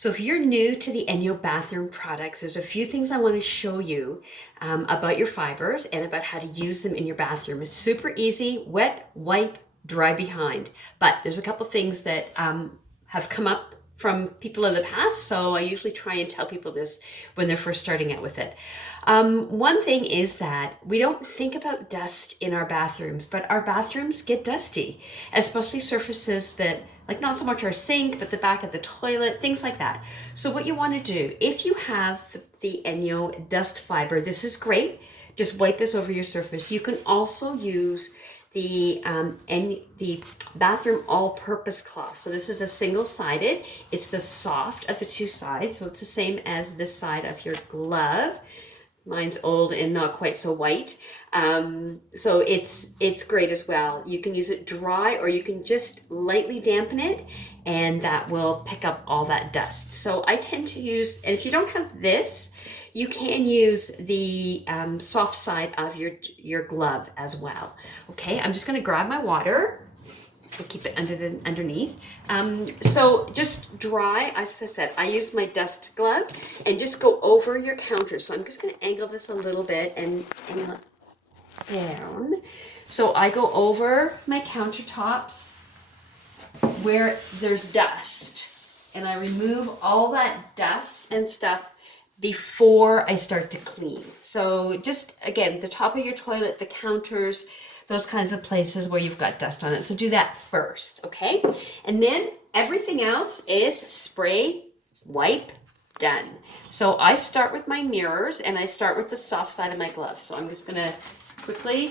So if you're new to the ENJO bathroom products, there's a few things I want to show you about your fibers and about how to use them in your bathroom. It's super easy: wet, wipe, dry behind. But there's a couple things that have come up from people in the past, so I usually try and tell people this when they're first starting out with it. One thing is that we don't think about dust in our bathrooms, but our bathrooms get dusty, especially surfaces that, like, not so much our sink, but the back of the toilet, things like that. So what you want to do, if you have the ENJO dust fiber, this is great. Just wipe this over your surface. You can also use the bathroom all-purpose cloth. So this is a single-sided. It's the soft of the two sides, so it's the same as this side of your glove. Mine's old and not quite so white. So it's great as well. You can use it dry, or you can just lightly dampen it, and that will pick up all that dust. So I tend to use, and if you don't have this, you can use the soft side of your glove as well. Okay, I'm just gonna grab my water and keep it underneath. So just dry, as I said, I use my dust glove, and just go over your counter. So I'm just gonna angle this a little bit and angle it down. So I go over my countertops where there's dust, and I remove all that dust and stuff before I start to clean. So just, again, the top of your toilet, the counters, those kinds of places where you've got dust on it. So do that first, okay? And then everything else is spray, wipe, done. So I start with my mirrors, and I start with the soft side of my glove. So I'm just gonna quickly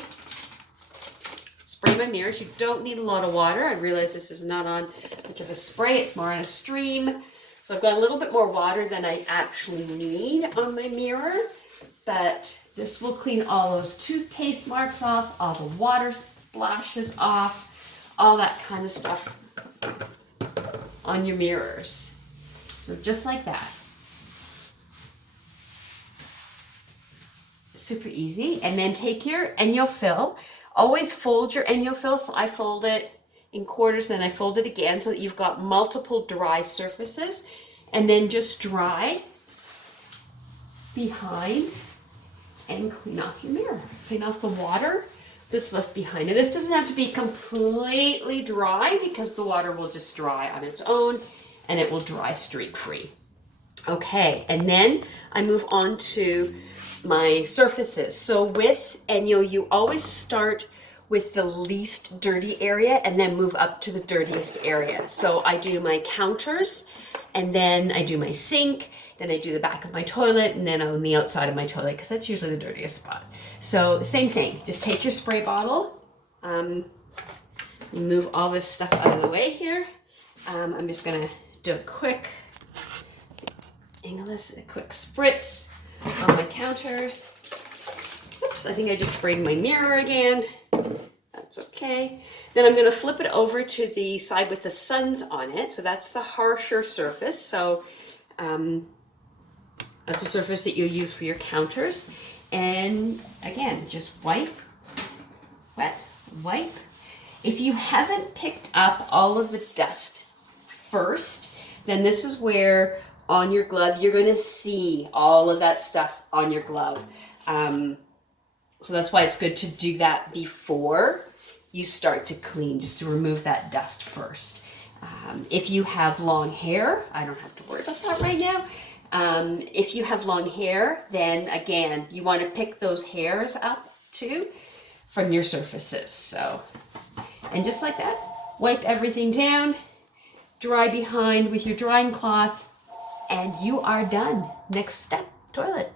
spray my mirrors. You don't need a lot of water. I realize this is not on much of a spray, it's more on a stream. So I've got a little bit more water than I actually need on my mirror, but this will clean all those toothpaste marks off, all the water splashes off, all that kind of stuff on your mirrors. So just like that. Super easy. And then take your ENJO fill. Always fold your ENJO fill. So I fold it in quarters, then I fold it again so that you've got multiple dry surfaces, and then just dry behind and clean off your mirror. Clean off the water that's left behind. And this doesn't have to be completely dry, because the water will just dry on its own and it will dry streak free. Okay, and then I move on to my surfaces. So with ENJO, you always start with the least dirty area and then move up to the dirtiest area. So I do my counters, and then I do my sink, then I do the back of my toilet, and then on the outside of my toilet, because that's usually the dirtiest spot. So same thing, just take your spray bottle, you move all this stuff out of the way here. I'm just gonna do a quick spritz on my counters. Oops, I think I just sprayed my mirror again. That's okay. Then I'm going to flip it over to the side with the suns on it. So that's the harsher surface. So that's the surface that you'll use for your counters. And again, just wipe, wet, wipe. If you haven't picked up all of the dust first, then this is where on your glove you're going to see all of that stuff on your glove. So that's why it's good to do that before you start to clean, just to remove that dust first. If you have long hair, I don't have to worry about that right now. If you have long hair, then again, you want to pick those hairs up too from your surfaces. So, and just like that, wipe everything down, dry behind with your drying cloth, and you are done. Next step, toilet.